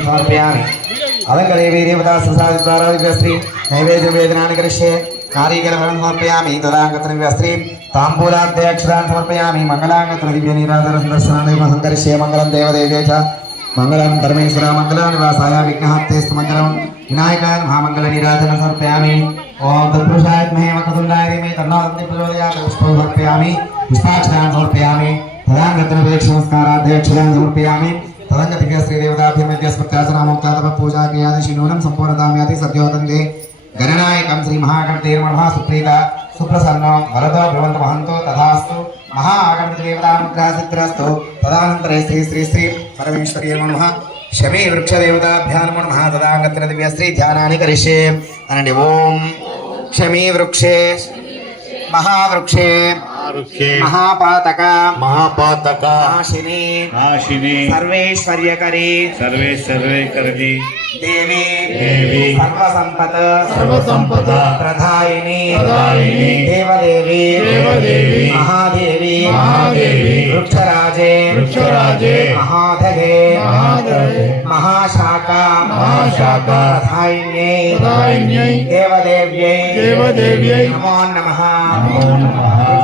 സമർപ്പയാമി അതങ്കടേ വീര്യപദാ സംസാരിദ്വാരാദിവ്യസ്ത്രീ നൈവേദ്യം വേദനാനി കൃഷ്യെ നാരീകലഫലം സമർപ്പയാമി തഥാംഗത്തിന് വ്യസ്ത്രീ താംബൂലാദ്ധ്യക്ഷരാൻ സമർപ്പയാമി മംഗലാംഗത്തിന് ദിവ്യനീരാധരം ദർശനാനിർമ്മ സങ്കർഷ്യ മംഗളം ദേവദേവേ ച മംഗളം പരമേശ്വര മംഗളാനിവാസായ വിഘ്നഹത്തേസ്തു മംഗളം വിനായകാൻ മഹാമംഗളനീരാധനം സമർപ്പയാമി ഓം തത്പുരുഷാത്മേ വക്രതുണ്ടായ മേ തന്നോദന്തി പ്രചോദയാമി പുഷ്പം സമർപ്പയാമി പുഷ്പാക്ഷരാൻ സമർപ്പയാമി തഥാംഗത്തിന് ഉപേക്ഷ നമസ്കാരാധ്യക്ഷരാൻ സമർപ്പയാമി సమర్పయామి తదాంగతన వేక్షనమస్కారాధ్యక్షరాన్ని సమర్పయామి పూజా క్రియాదిశి నూనం సంపూర్ణతామ్యాతి సద్యోతందే గణనాయకం శ్రీ మహాగణతేర్మణ సుప్రీత. సుప్రసన్నో వరదో భ్రవంత మహంతో తథాస్తు. మహా ఆగమతి దేవతానుగ్రహ తదానంతరే శ్రీ శ్రీ శ్రీ పరమేశ్వరీ నమః. శమీ వృక్షదేవతాభ్యాం నమ. తదాంగత్ర దివ్య శ్రీ ధ్యానాన్ని కరిష్యే. అనండి ఓం. క్షమీ వృక్షే. మహావృక్షే. महापातक। महापातक। नाशिने नाशिने सर्वेश्वर्यकरी। सर्वेश्वर्यकरी देवी। देवी। सर्वसंपद सर्वसंपद प्रधायिनी। प्रधायिनी। देवदेवी। देवदेवी। महादेवी। महादेवी। वृक्षराजे। वृक्षराजे। महाधगे महाधगे महाशाका महाशाका प्रधायिन्यै। प्रधायिन्यै। देवदेव्यै। देवदेव्यै। नमो नमः। नमो नमः।